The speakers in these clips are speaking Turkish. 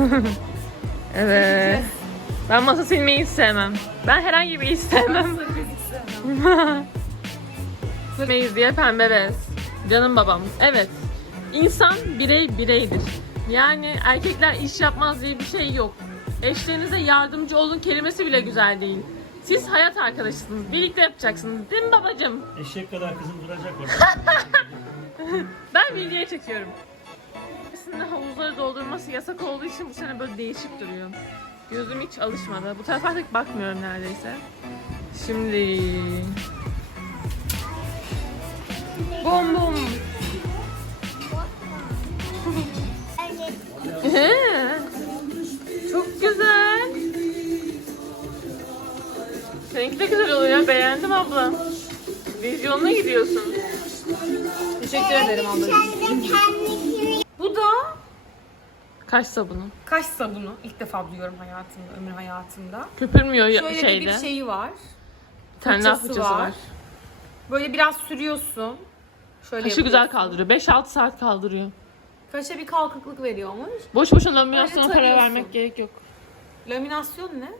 Evet. Ben masa silmeyi hiç sevmem. Ben herhangi bir iş sevmem. Silmeyiz diye pembe bez. Canım babam. Evet. İnsan birey bireydir. Yani erkekler iş yapmaz diye bir şey yok. Eşlerinize yardımcı olun kelimesi bile güzel değil. Siz hayat arkadaşısınız. Birlikte yapacaksınız. Değil mi babacığım? Eşek kadar kızım duracak orada. Ben videoya çekiyorum. Aslında havuzları doldurması yasak olduğu için bu sene böyle değişik duruyor. Gözüm hiç alışmadı. Bu tarafa artık bakmıyorum neredeyse. Şimdi... Bom bom. Çok güzel. Seninki de güzel oluyor. Beğendim abla. Vizyonuna gidiyorsun. Teşekkür ederim ablacığım. Da Kaş sabunu. kaş sabunu. İlk defa duyuyorum hayatımda, ömür hayatımda. Köpürmüyor ya- Şöyle de şeyde. bir şeyi var. Fırçası fırçası var. var. Böyle biraz sürüyorsun. Şöyle Kaşı güzel kaldırıyor. 5-6 saat kaldırıyor. Kaşa bir kalkıklık veriyormuş. Boş boşuna laminasyona para tarıyorsun. vermek gerek yok. Laminasyon ne?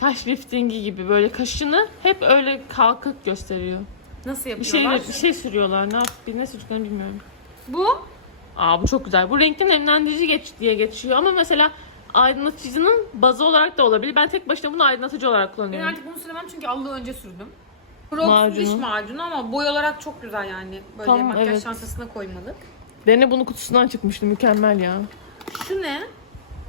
Kaş liftingi gibi böyle kaşını hep öyle kalkık gösteriyor. Nasıl Bir yapıyorlar? şey bir şey sürüyorlar. Ne yap bir ne sürdüklerini bilmiyorum. Bu Aa bu çok güzel. Bu renkli nemlendirici geç diye geçiyor ama mesela aydınlatıcının bazı olarak da olabilir. Ben tek başına bunu aydınlatıcı olarak ben kullanıyorum. artık bunu süremem çünkü allığı önce sürdüm. Prox Macunu. diş macunu ama boy olarak çok güzel yani. Böyle Tamam, makyaj evet. çantasına koymalık. Dene bunu kutusundan çıkmıştı. Mükemmel ya. Şu ne?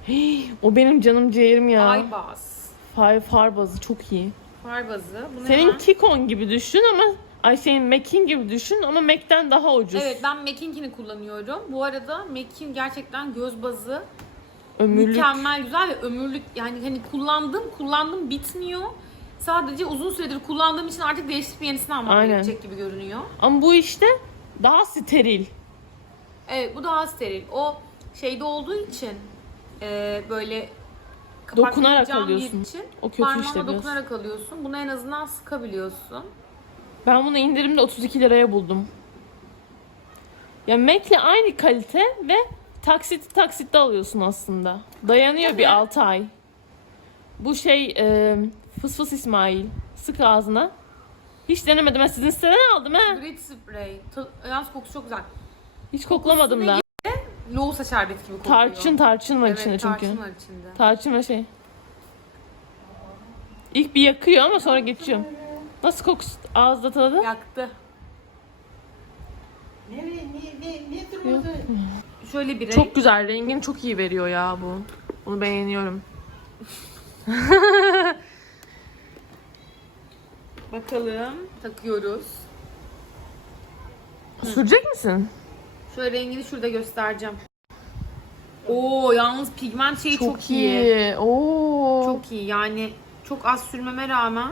Hii, o benim canım ciğerim ya. Aybaz. Far, far bazı çok iyi. Far bazı. Bunu Senin hemen- Kikon gibi düşün ama ay senin Mac'in gibi düşün ama Mac'ten daha ucuz. Evet ben MAC'inkini kullanıyorum. Bu arada MAC'in gerçekten göz bazı Ömürlük. mükemmel güzel ve ömürlük yani hani kullandım kullandım bitmiyor. Sadece uzun süredir kullandığım için artık değiştirip yenisini almam Aynen. gerekecek gibi görünüyor. Ama bu işte daha steril. Evet bu daha steril. O şeyde olduğu için e, böyle Dokunarak alıyorsun. Için, O kötü işte dokunarak alıyorsun. Bunu en azından sıkabiliyorsun. Ben bunu indirimde 32 liraya buldum. Ya Mac'le aynı kalite ve taksit taksitte alıyorsun aslında. Dayanıyor Tabii. bir 6 ay. Bu şey e, fıs fıs İsmail. Sık ağzına. Hiç denemedim. Ben sizin siteden aldım ha. Grit spray. Ta- Yalnız kokusu çok güzel. Hiç koklamadım da. Loğusa şerbeti gibi kokuyor. Tarçın tarçın var evet, içinde çünkü. tarçın var içinde. Tarçın ve şey. İlk bir yakıyor ama sonra geçiyor. Nasıl kokusu ağızda tadı? Yaktı. Ne, ne, ne, ne durumda? Şöyle bir renk. Çok güzel. Rengini çok iyi veriyor ya bu. Bunu beğeniyorum. Bakalım. Takıyoruz. Sürecek misin? Şöyle rengini şurada göstereceğim. Oo yalnız pigment şeyi çok, iyi. Oo. Çok iyi. Yani çok az sürmeme rağmen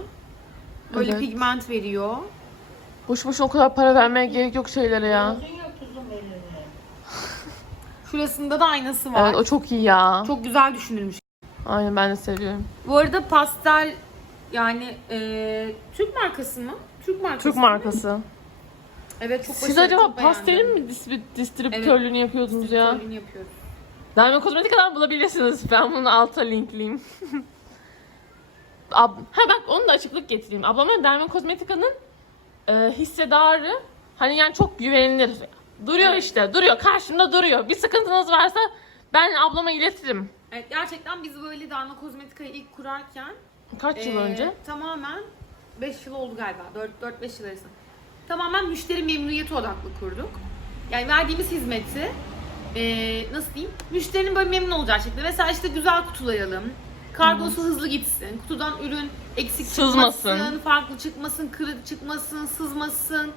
böyle Evet. pigment veriyor. Boş boşuna o kadar para vermeye gerek yok şeylere ya. Şurasında da aynası var. Evet o çok iyi ya. Çok güzel düşünülmüş. Aynen ben de seviyorum. Bu arada pastel yani e, Türk markası mı? Türk markası. Türk markası. Evet çok Siz başarılı, acaba çok beğendim. pastelin mi dis- distribütörlüğünü yapıyordunuz ya? Distribütörlüğünü yapıyoruz. Diamond Kozmetika'dan bulabilirsiniz. Ben bunu alta linkleyeyim. Ab ha bak onu da açıklık getireyim. Ablamın Diamond Kozmetika'nın e, hissedarı hani yani çok güvenilir. Duruyor Evet. işte duruyor karşımda duruyor. Bir sıkıntınız varsa ben ablama iletirim. Evet gerçekten biz böyle Darma Kozmetika'yı ilk kurarken Kaç yıl Ee, önce? Tamamen 5 yıl oldu galiba. 4-5 yıl arasında. Tamamen müşteri memnuniyeti odaklı kurduk. Yani verdiğimiz hizmeti ee, nasıl diyeyim? Müşterinin böyle memnun olacağı şekilde. Mesela işte güzel kutulayalım. Kargosu hızlı gitsin. Kutudan ürün eksik Sızmasın. çıkmasın, farklı çıkmasın, kırık çıkmasın, sızmasın.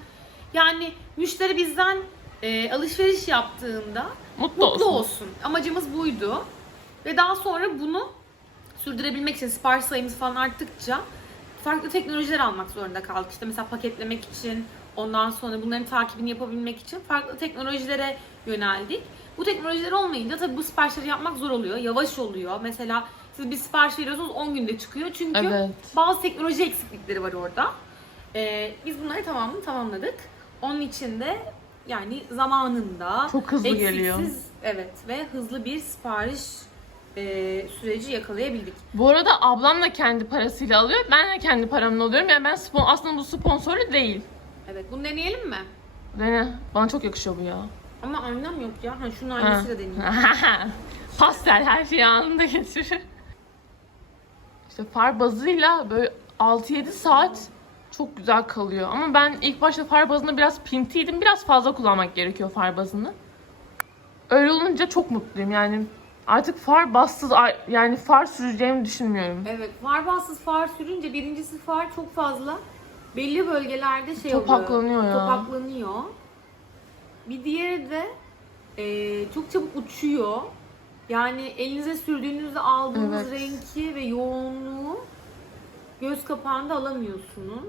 Yani müşteri bizden ee, alışveriş yaptığında Mutlu, olsun. Amacımız buydu. Ve daha sonra bunu sürdürebilmek için sipariş sayımız falan arttıkça farklı teknolojiler almak zorunda kaldık. İşte mesela paketlemek için, ondan sonra bunların takibini yapabilmek için farklı teknolojilere yöneldik. Bu teknolojiler olmayınca tabii bu siparişleri yapmak zor oluyor, yavaş oluyor. Mesela siz bir sipariş veriyorsunuz 10 günde çıkıyor çünkü Evet. bazı teknoloji eksiklikleri var orada. Ee, biz bunları tamamını tamamladık. Onun için de yani zamanında Çok hızlı eksiksiz, geliyor. Evet ve hızlı bir sipariş e, süreci yakalayabildik. Bu arada ablam da kendi parasıyla alıyor. Ben de kendi paramla alıyorum. Yani ben spon aslında bu sponsorlu değil. Evet bunu deneyelim mi? Dene. Bana çok yakışıyor bu ya. Ama annem yok ya. Ha, şunun aynısı da deneyeyim. Pastel her şeyi anında getirir. İşte far bazıyla böyle 6-7 saat çok güzel kalıyor. Ama ben ilk başta far bazında biraz pintiydim. Biraz fazla kullanmak gerekiyor far bazını. Öyle olunca çok mutluyum yani. Artık far bassız yani far süreceğimi düşünmüyorum. Evet far bassız far sürünce birincisi far çok fazla belli bölgelerde şey Topaklanıyor oluyor. ya. Topaklanıyor. Bir diğeri de e, çok çabuk uçuyor. Yani elinize sürdüğünüzde aldığınız Evet. renki ve yoğunluğu göz kapağında alamıyorsunuz.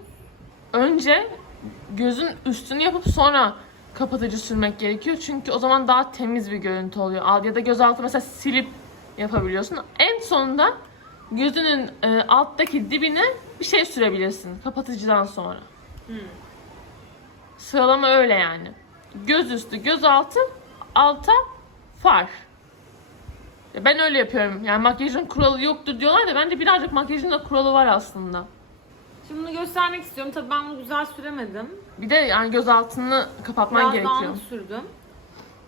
önce gözün üstünü yapıp sonra kapatıcı sürmek gerekiyor. Çünkü o zaman daha temiz bir görüntü oluyor. Ya da gözaltı mesela silip yapabiliyorsun. En sonunda gözünün e, alttaki dibine bir şey sürebilirsin kapatıcıdan sonra. Hmm. Sıralama öyle yani. Göz üstü, göz altı, alta far. Ya Ben öyle yapıyorum. Yani makyajın kuralı yoktur diyorlar da bence birazcık makyajın da kuralı var aslında. Şimdi bunu göstermek istiyorum. Tabii ben bunu güzel süremedim. Bir de yani göz altını kapatman Biraz gerekiyor. dağınık sürdüm.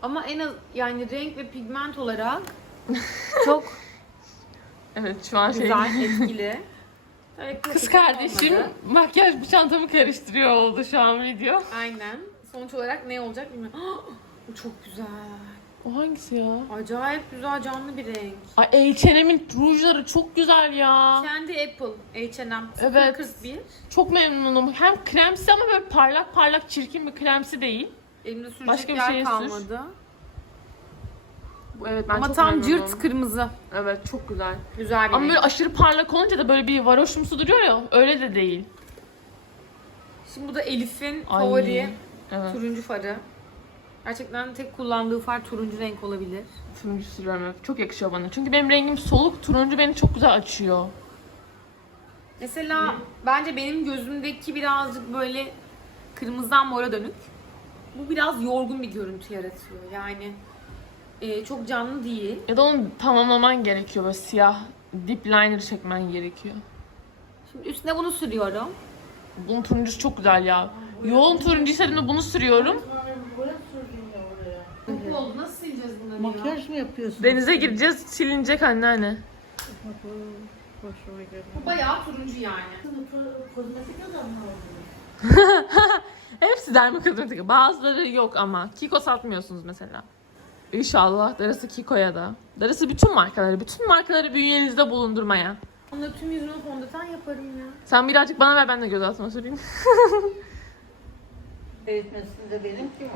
Ama en az yani renk ve pigment olarak çok Evet şu an şey güzel, etkili. Evet, kız kardeşim olmadı. makyaj bu çantamı karıştırıyor oldu şu an video. Aynen. Sonuç olarak ne olacak bilmiyorum. Bu çok güzel. O hangisi ya? Acayip güzel canlı bir renk. Ay H&M'in rujları çok güzel ya. Kendi Apple H&M Evet. 41. Çok memnunum. Hem kremsi ama böyle parlak parlak çirkin bir kremsi değil. Elimde sürecek Başka bir yer şeye sür. kalmadı. Evet ben Ama çok tam memnunum. cırt kırmızı. Evet çok güzel. Güzel bir Ama renk. böyle aşırı parlak olunca da böyle bir varoşumsu duruyor ya öyle de değil. Şimdi bu da Elif'in Ay. favori Evet. turuncu farı. Gerçekten tek kullandığı far turuncu renk olabilir. Turuncu sürüyorum. Çok yakışıyor bana. Çünkü benim rengim soluk. Turuncu beni çok güzel açıyor. Mesela bence benim gözümdeki birazcık böyle kırmızıdan mora dönük. Bu biraz yorgun bir görüntü yaratıyor. Yani e, çok canlı değil. Ya da onu tamamlaman gerekiyor. Böyle siyah dip liner çekmen gerekiyor. Şimdi üstüne bunu sürüyorum. Bunun turuncusu çok güzel ya. Yoğun turuncu istediğimde bunu sürüyorum. Ya oldu. Nasıl sileceğiz bunları Makyaj mı yapıyorsun? Denize gireceğiz, silinecek anneanne. Hoşuma geldi. Bu bayağı turuncu yani. Kozmetik adam mı oldu? Hepsi dermokozmetik. Bazıları yok ama. Kiko satmıyorsunuz mesela. İnşallah darısı Kiko'ya da. Darısı bütün markaları, bütün markaları bünyenizde bulundurmaya. Onunla tüm yüzüme fondöten yaparım ya. Sen birazcık bana ver ben de göz altıma süreyim. Eğitmesinde benim kim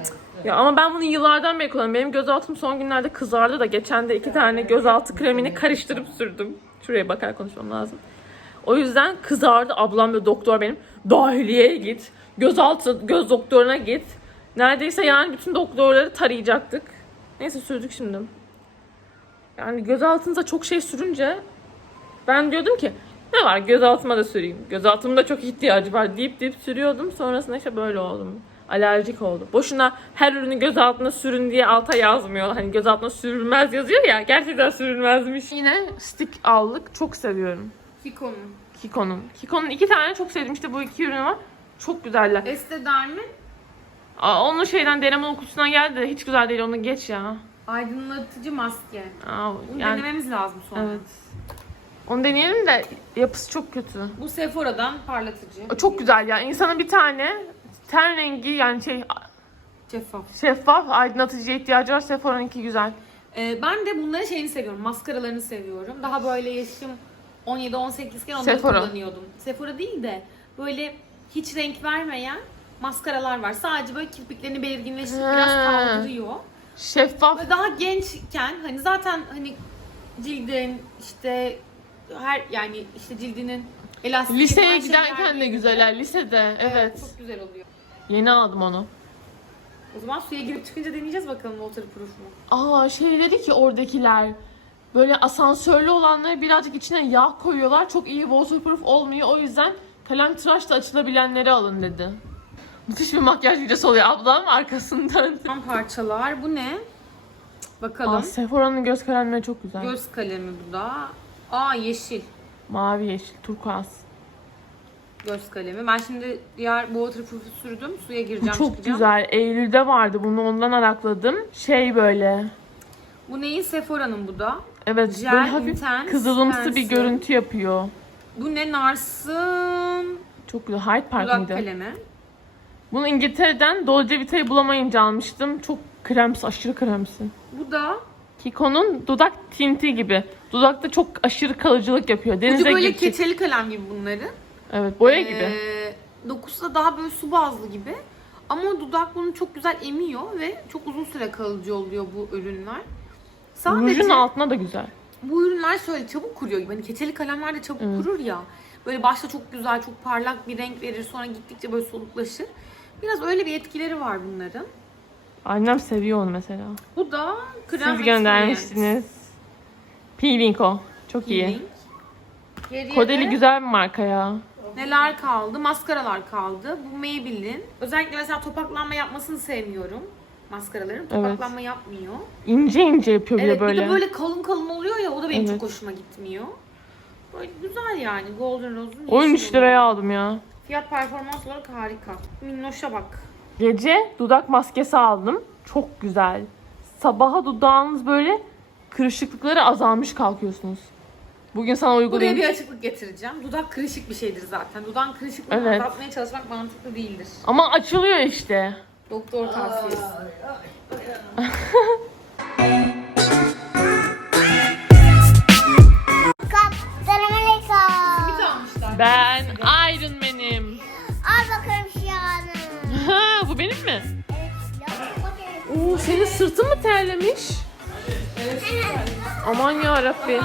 Ya ama ben bunu yıllardan beri kullanıyorum. Benim gözaltım son günlerde kızardı da geçen de iki tane gözaltı kremini karıştırıp sürdüm. Şuraya bakar konuşmam lazım. O yüzden kızardı. Ablam ve doktor benim. Dahiliyeye git. Gözaltı göz doktoruna git. Neredeyse yani bütün doktorları tarayacaktık. Neyse sürdük şimdi. Yani gözaltınıza çok şey sürünce ben diyordum ki ne var gözaltıma da süreyim. Gözaltımda çok ihtiyacı var deyip deyip sürüyordum. Sonrasında işte böyle oldum. Alerjik oldum. Boşuna her ürünü göz altına sürün diye alta yazmıyor. Hani göz altına sürülmez yazıyor ya. Gerçekten sürülmezmiş. Yine stick aldık. Çok seviyorum. Kiko'nun. Kiko'nun. Kiko'nun iki tane çok sevdim. İşte bu iki ürünü var. Çok güzeller. Estee Derm'in Aa, onun şeyden deneme kutusundan geldi de hiç güzel değil. Onu geç ya. aydınlatıcı maske. Aa, Bunu yani, denememiz lazım sonra. evet. Onu deneyelim de yapısı çok kötü. Bu Sephora'dan parlatıcı. Çok güzel ya. İnsana bir tane ten rengi yani şey Şeffaf. şeffaf aydınlatıcıya ihtiyacı var. Sephora'nınki güzel. Ee, ben de bunların şeyini seviyorum. Maskaralarını seviyorum. Daha böyle yaşım 17-18 iken onları Sephora. kullanıyordum. Sephora değil de böyle hiç renk vermeyen maskaralar var. Sadece böyle kirpiklerini belirginleştirip biraz Ha. kaldırıyor. Şeffaf Ve daha gençken hani zaten hani cildin işte her yani işte cildinin elastik Liseye giderken de güzeller. Lisede evet. Çok güzel oluyor. Yeni aldım onu. O zaman suya girip çıkınca deneyeceğiz bakalım waterproof mu? Aa şey dedi ki oradakiler böyle asansörlü olanları birazcık içine yağ koyuyorlar. Çok iyi waterproof olmuyor. O yüzden kalem tıraşla açılabilenleri alın dedi. Müthiş bir makyaj videosu oluyor. Ablam arkasından. Tam parçalar. Bu ne? Bakalım. Aa, Sephora'nın göz kalemleri çok güzel. Göz kalemi bu da. Aa yeşil Mavi yeşil, turkuaz. Göz kalemi. Ben şimdi diğer bu waterproof'u sürdüm. Suya Bu gireceğim çok çıkacağım. güzel. Eylül'de vardı. Bunu ondan arakladım. Şey böyle. Bu neyin? Sephora'nın bu da. Evet Gel böyle hafif Intense kızılımsı bir Pencil. görüntü yapıyor. Bu ne? Nars'ın Çok güzel. Hyde Park dudak mıydı? kalemi. Bunu İngiltere'den Dolce Vita'yı bulamayınca almıştım. Çok kremsi, aşırı kremsi. Bu da Kiko'nun dudak tinti gibi. Dudakta çok aşırı kalıcılık yapıyor. Denize ucu böyle girecek. keçeli kalem gibi bunların. Evet, boya gibi. Ee, dokusu da daha böyle su bazlı gibi. Ama dudak bunu çok güzel emiyor ve çok uzun süre kalıcı oluyor bu ürünler. Sadece Rujun altına da güzel. bu ürünler şöyle çabuk kuruyor gibi. Hani keçeli kalemler de çabuk Evet. kurur ya. Böyle başta çok güzel, çok parlak bir renk verir. Sonra gittikçe böyle soluklaşır. Biraz öyle bir etkileri var bunların. Annem seviyor onu mesela. Bu da krem Siz göndermiştiniz. Peeling o. Çok iyi. Kodeli de güzel bir marka ya. Neler kaldı? Maskaralar kaldı. Bu Maybelline. Özellikle mesela topaklanma yapmasını sevmiyorum. Maskaraların topaklanma yapmıyor. İnce ince yapıyor bir Evet böyle. bir de böyle kalın kalın oluyor ya o da benim Evet. çok hoşuma gitmiyor. Böyle güzel yani Golden Rose'un 13 yeşil liraya aldım ya. Fiyat performans olarak harika. Minnoş'a bak. Gece dudak maskesi aldım. Çok güzel. Sabaha dudağınız böyle kırışıklıkları azalmış kalkıyorsunuz. Bugün sana Buraya uygulayayım. bir açıklık getireceğim. Dudak kırışık bir şeydir zaten. Dudağın kırışıklığını Evet. azaltmaya çalışmak mantıklı değildir. Ama açılıyor işte. Doktor tavsiyesi. Selamünaleyküm. Bir almışlar. Ben Iron Man'im. Al bakalım şu anı. Ha, bu benim mi? Evet. Oo, senin sırtın mı terlemiş? Aman ya Rabbi.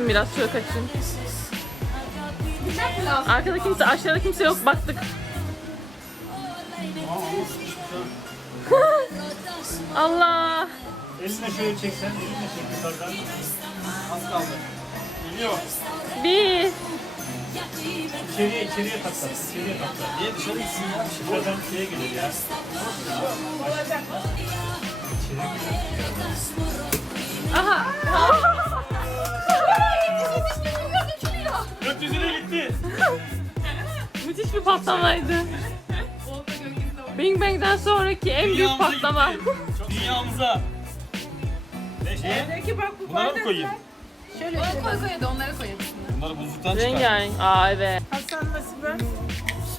Korktum biraz şöyle kaçayım. Arkada kimse, aşağıda kimse yok. Baktık. Allah. Eline şöyle çeksen, eline çek yukarıdan. Az kaldı. Geliyor. Bir. İçeriye, içeriye taklar. İçeriye taklar. Niye dışarı gitsin ya? Dışarıdan şeye gelir ya. İçeri Aha. Gökyüzüne gitti. Müthiş bir patlamaydı. Bing Bang'den sonraki en büyük patlama. Dünyamıza. Ne şey? Bunlara mı koyayım? Onu koy koy da onlara koy. Bunları buzluktan çıkar. Rengarenk. Aa evet.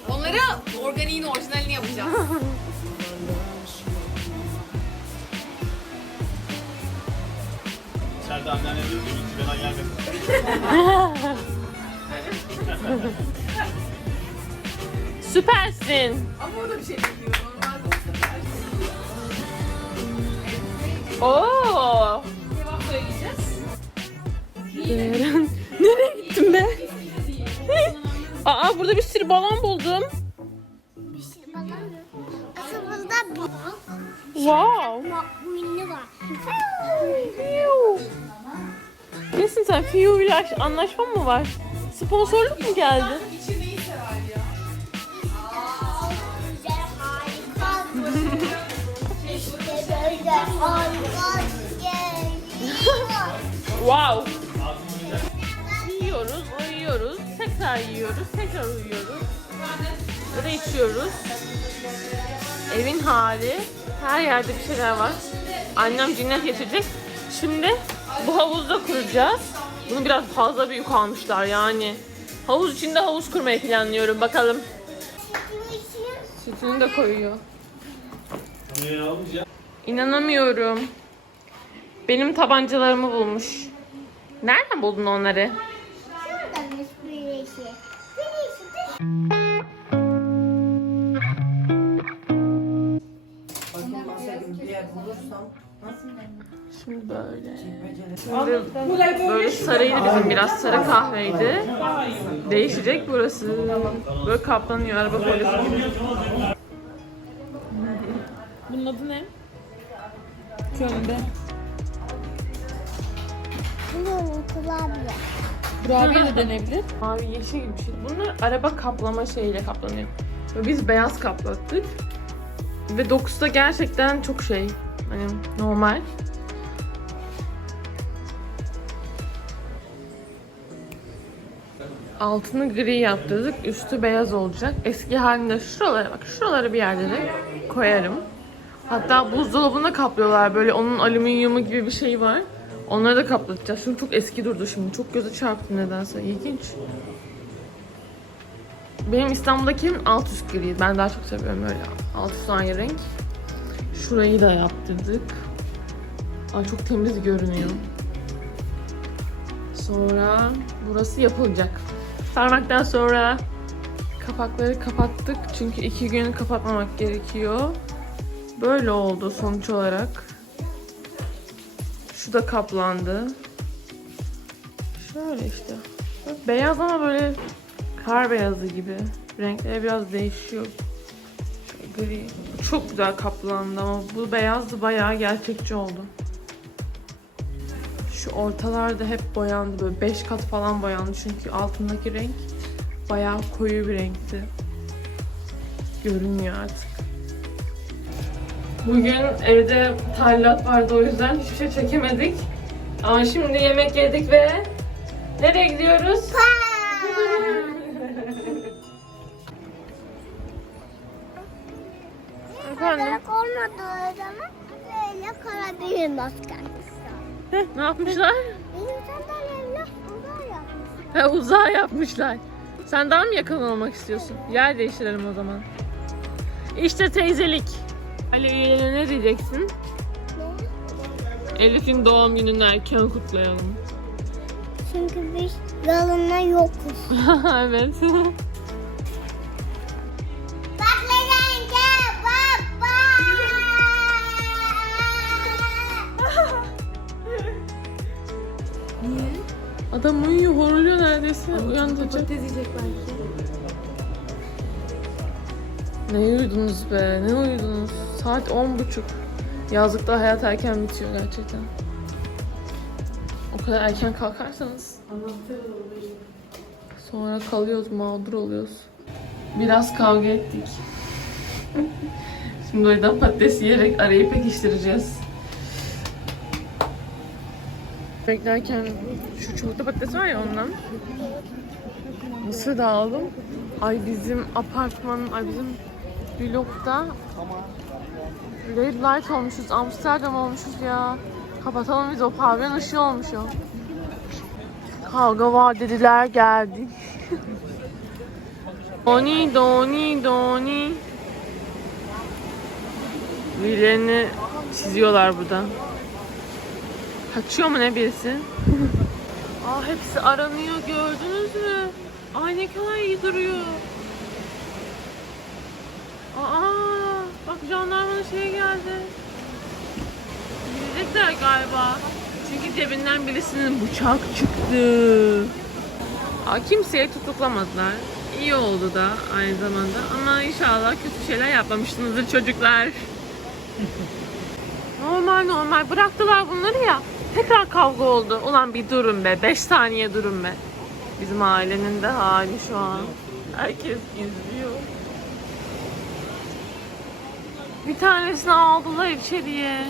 Onları organiğin orijinalini yapacağız. İçeride anneanne diyor ki ben gelmedim. Süpersin. Ama o da bir şey yapıyor. Normalde Oo. cevap söyleyeceğiz. Nereye gittin be? Aa burada bir sürü balon buldum. Asıl Wow. minni var. Nesin sen? Fiyo ile aş- anlaşma mı var? Sponsorluk mu geldi? Wow. Yiyoruz, uyuyoruz, tekrar yiyoruz, tekrar uyuyoruz. Ya da içiyoruz. Evin hali, her yerde bir şeyler var. Annem cinnet getirecek. Şimdi bu havuzda kuracağız. Bunu biraz fazla büyük almışlar yani. Havuz içinde havuz kurmayı planlıyorum bakalım. Sütünü de koyuyor. İnanamıyorum. Benim tabancalarımı bulmuş. Nereden buldun onları? Böyle. Sarıydı bizim biraz sarı kahveydi. Değişecek burası. Böyle kaplanıyor araba polisi. Bunun adı ne? be. Bilmiyorum kurabiye. Kurabiye de denebilir. Mavi yeşil gibi bir şey. Bunlar araba kaplama şeyiyle kaplanıyor. Ve biz beyaz kaplattık. Ve dokusu da gerçekten çok şey. Hani normal. Altını gri yaptırdık. Üstü beyaz olacak. Eski halinde şuralara bak. Şuralara bir yerlere koyarım. Hatta buzdolabına kaplıyorlar. Böyle onun alüminyumu gibi bir şey var. Onları da kaplatacağız. Çünkü çok eski durdu şimdi. Çok göze çarptı nedense. İlginç. Benim İstanbul'daki alt üst gri. Ben daha çok seviyorum öyle. Alt üst aynı renk. Şurayı da yaptırdık. Ay çok temiz görünüyor. Sonra burası yapılacak. Sarmaktan sonra kapakları kapattık. Çünkü iki gün kapatmamak gerekiyor. Böyle oldu sonuç olarak. Şu da kaplandı. Şöyle işte. Beyaz ama böyle kar beyazı gibi. Renkleri biraz değişiyor. Gri. Çok güzel kaplandı ama bu beyazdı bayağı gerçekçi oldu. Şu ortalarda hep boyandı böyle 5 kat falan boyandı çünkü altındaki renk bayağı koyu bir renkti. Görünmüyor artık. Bugün evde talilat vardı o yüzden hiçbir şey çekemedik. Ama şimdi yemek yedik ve nereye gidiyoruz? Efendim? Karabiber olmadığı zaman böyle karabiber masken. Heh, ne yapmışlar? Benim sandalyemle uzay yapmış. Ha, uzağa yapmışlar. Sen daha mı yakın olmak istiyorsun? Yer değiştirelim o zaman. İşte teyzelik. Ali üyelerine ne diyeceksin? Elif'in doğum gününü erken kutlayalım. Çünkü biz yalınla yokuz. evet. Uyandıracak. yiyecek belki. Ne uyudunuz be, ne uyudunuz? Saat on buçuk. Yazlıkta hayat erken bitiyor gerçekten. O kadar erken kalkarsanız sonra kalıyoruz, mağdur oluyoruz. Biraz kavga ettik. Şimdi o yüzden patates yiyerek arayı pekiştireceğiz. Beklerken şu çubukta patates var ya ondan. Mısır da aldım. Ay bizim apartmanın, ay bizim blokta Red light olmuşuz, Amsterdam olmuşuz ya. Kapatalım biz o pavyon ışığı olmuş o. Kavga var dediler geldi. Doni doni doni. Birilerini çiziyorlar burada. Kaçıyor mu ne birisi? Aa hepsi aranıyor gördünüz mü? Ay ne kadar iyi duruyor. Aa bak jandarmanın şeye geldi. Gidecekler galiba. Çünkü cebinden birisinin bıçak çıktı. Aa, kimseyi tutuklamadılar. İyi oldu da aynı zamanda. Ama inşallah kötü şeyler yapmamışsınızdır çocuklar. normal normal. Bıraktılar bunları ya. Tekrar kavga oldu. Ulan bir durun be. 5 saniye durun be. Bizim ailenin de hali şu an. Herkes izliyor. Bir tanesini aldılar içeriye.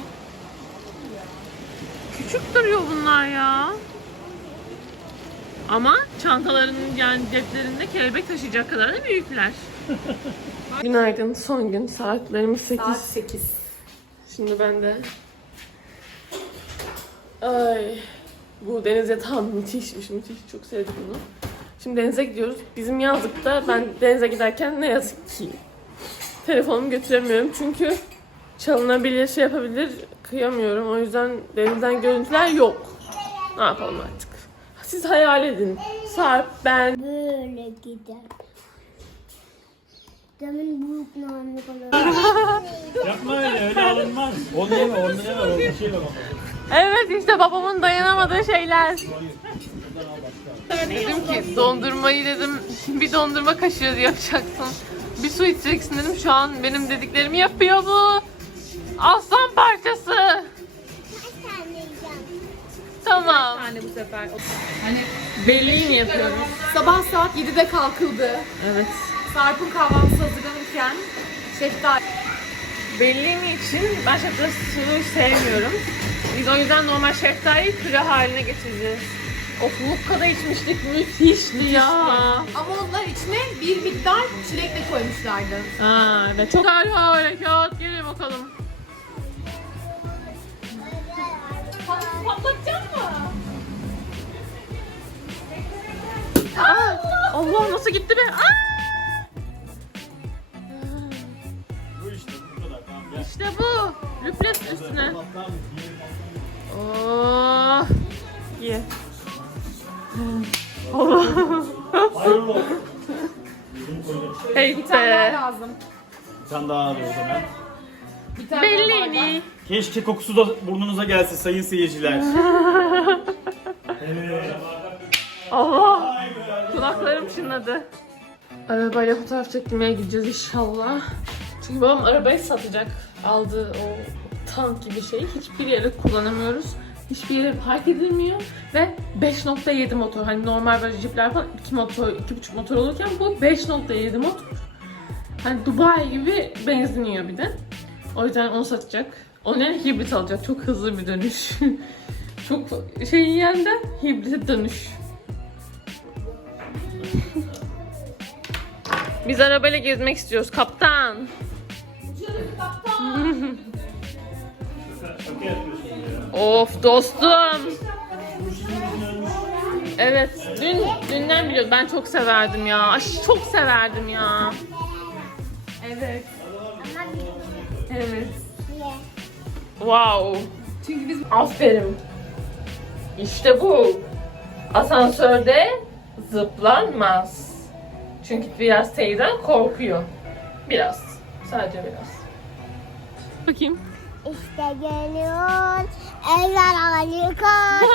Küçük duruyor bunlar ya. Ama çantalarının yani ceplerinde kelebek taşıyacak kadar da büyükler. Günaydın. Son gün. Saatlerimiz 8. Saat 8. Şimdi ben de Ay bu deniz yatağı müthişmiş müthiş çok sevdim bunu. Şimdi denize gidiyoruz. Bizim yazlıkta ben denize giderken ne yazık ki telefonumu götüremiyorum çünkü çalınabilir şey yapabilir kıyamıyorum. O yüzden denizden görüntüler yok. Ne yapalım artık. Siz hayal edin. Sarp, ben, Böyle gider. Demin büyük namlu kadar. Yapma öyle öyle alınmaz. Onu yeme onu yeme. O bir şey var. Evet işte babamın dayanamadığı şeyler. Dedim ki dondurmayı dedim bir dondurma kaşığı yapacaksın. Bir su içeceksin dedim. Şu an benim dediklerimi yapıyor bu. Aslan parçası. Tamam. Yani bu sefer. Belleği mi yapıyoruz? Sabah saat 7'de kalkıldı. Evet. Sarp'ın kahvaltısı hazırlanırken şeftali Belleğimi için ben şeftali suyu sevmiyorum. Biz o yüzden normal şeftaliyi püre haline getireceğiz. Of Lukka'da içmiştik müthişti ya. ama onlar içine bir miktar çilek de koymuşlardı. Ha, evet. Çok güzel harekat. Gelin bakalım. Patlatacak mı? Aa, Allah nasıl gitti be? Aa! İşte bu. Lüples üstüne. Oh. Ye. Yüzümü koyacağım. Hey Bir tane be. daha lazım. Bir tane daha alıyor o zaman. Bir tane daha bardak. Bellini. Keşke kokusu da burnunuza gelse sayın seyirciler. evet. Allah. Kulaklarım çınladı. Arabayla fotoğraf çektirmeye gideceğiz inşallah. Babam arabayı satacak. Aldığı o tank gibi şeyi hiçbir yere kullanamıyoruz. Hiçbir yere park edilmiyor ve 5.7 motor. Hani normal böyle jipler falan 2 motor, 2.5 motor olurken bu 5.7 motor. Hani Dubai gibi benzin yiyor bir de. O yüzden onu satacak. Onun hibrit alacak. Çok hızlı bir dönüş. Çok şey yiyen de hibrite dönüş. Biz arabayla gezmek istiyoruz kaptan. Şaka yapıyorsun ya. Of dostum. Evet, dün dünden biliyorum. Ben çok severdim ya. Ay, çok severdim ya. Evet. Evet. Wow. Çünkü biz Aferin. İşte bu. Asansörde zıplanmaz. Çünkü biraz teyzen korkuyor. Biraz. Sadece biraz. Bakayım. İşte geliyor. Eller harika.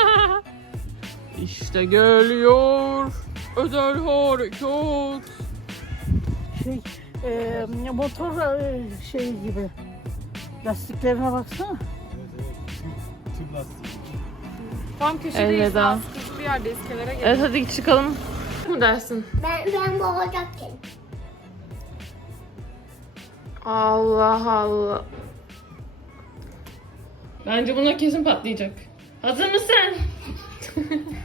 işte geliyor. Özel harekat. Şey, e, motor e, şey gibi. Lastiklerine baksana. Tüm lastiği. tam köşedeyiz. Elveda. bir yerdeyiz. Kenara gel. Evet hadi çıkalım. mı dersin? Ben, ben boğacaktım. Allah Allah. Bence buna kesin patlayacak. Hazır mısın?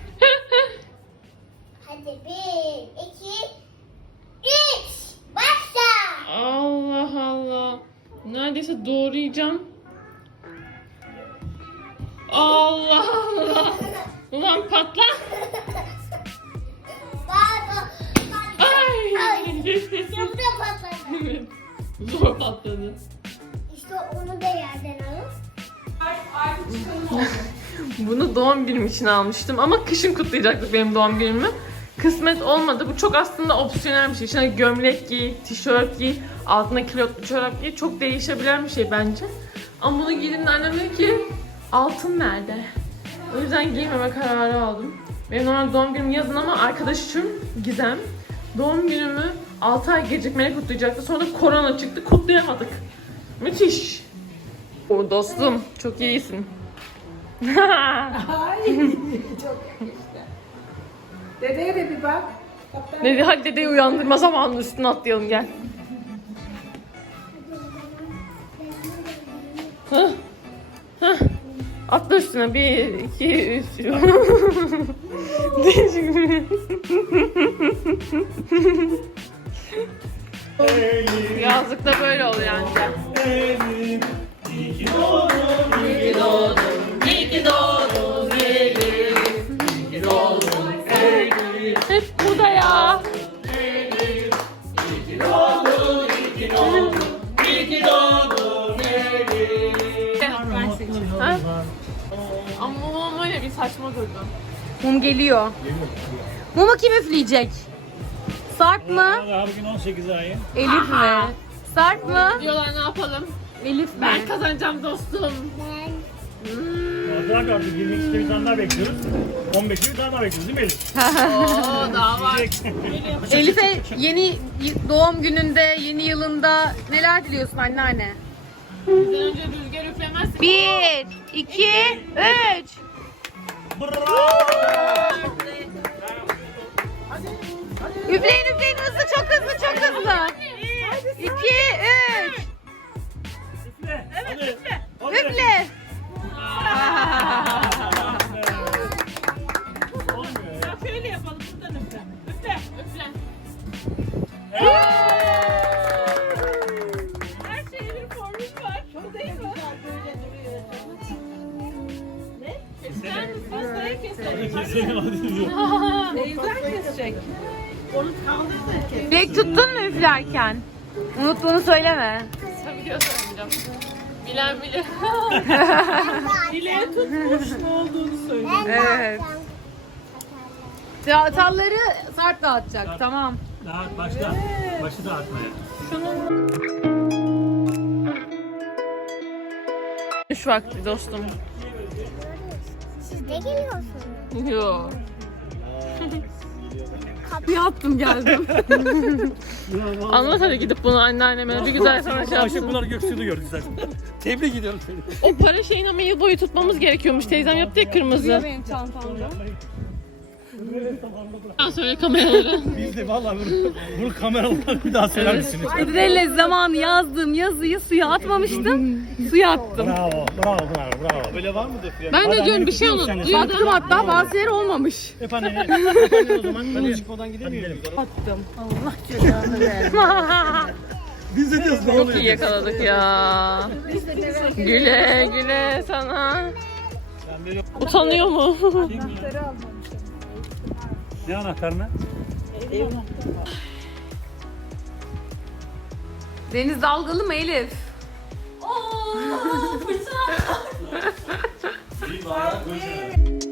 Hadi bir, iki, üç. Başla. Allah Allah. Neredeyse doğrayacağım. Allah Allah. Ulan patla. Daha da. Ay. Zor patladı. İşte onu da yerden alıp. Bunu doğum günüm için almıştım ama kışın kutlayacaktık benim doğum günümü. Kısmet olmadı. Bu çok aslında opsiyonel bir şey. İçine gömlek giy, tişört giy, altına kilotlu çorap giy. Çok değişebilen bir şey bence. Ama bunu giydiğimde annem dedi ki altın nerede? O yüzden giymeme kararı aldım. Benim normal doğum günüm yazın ama arkadaşım Gizem doğum günümü 6 ay gecikmeli kutlayacaktı. Sonra korona çıktı kutlayamadık. Müthiş. O dostum çok iyisin. Dedeye de bir bak. Dedi hadi dedeyi uyandırma zamanının üstüne atlayalım gel. Hah. Hah. Atla üstüne. Bir, iki, üç. Değişik bir- Yazlıkta böyle oluyor anca. Hep burada ya. Ha? Ama babam öyle bir saçma durdu. Mum geliyor. Mumu kim üfleyecek? Sarp mı? Daha bugün 18 ayı. Elif mi? Sarp mı? Diyorlar ne yapalım? Elif mi? Ben kazanacağım dostum. Ben Daha kaldı 22'de bir tane daha bekliyoruz. 15'te bir tane daha bekliyoruz değil mi Elif? Oo daha var. Elif'e yeni doğum gününde, yeni yılında neler diliyorsun anneanne? Bizden önce rüzgar üflemezse. Bir, iki, üç. Üfleyin üfleyin hızlı çok hızlı çok hızlı. 2 3 Evet üfle. Üfle. Şöyle yapalım buradan üfle. Üfle. Üfle. Her şeyin bir formülü var. Çok değil mi? Keser misin? Pastayı hadi diyor. Teyzen kesecek. Onu kaldır da. Dilek tuttun mu üflerken? Unuttuğunu söyleme. Tabii ki söylemeyeceğim. Bilen bilir. Dileğe tutmuş ne olduğunu söyle. Evet. Talları Sarp dağıtacak. Tamam. Daha başla. Başı da atmaya. Üç vakti dostum. Siz de geliyorsunuz. Yo. Bir attım geldim. Anlat hadi gidip bunu anneanneme bir güzel sana şey Ayşe yapsın. Pınar Göksu'nu gördü zaten. Tebrik ediyorum seni. O para şeyini ama yıl boyu tutmamız gerekiyormuş. Teyzem yaptı ya kırmızı. Benim çantamda. Daha söyle kameraları. Biz de valla bunu, bunu kamera olarak bir daha söyler misiniz? Kudrelle zamanı yazdığım yazıyı suya atmamıştım. Suya attım. Bravo, bravo Pınar, bravo. Böyle var mıdır? Ben de diyorum bir şey olur. Attım hatta bazı yeri olmamış. Hep anneni o zaman. Hadi çıkmadan gidemiyoruz. Allah cezanı versin. Biz de diyoruz ne Çok iyi yakaladık ya. Güle güle sana. Utanıyor mu? Ne anahtarını? Deniz dalgalı mı Elif? Bayağı göçer.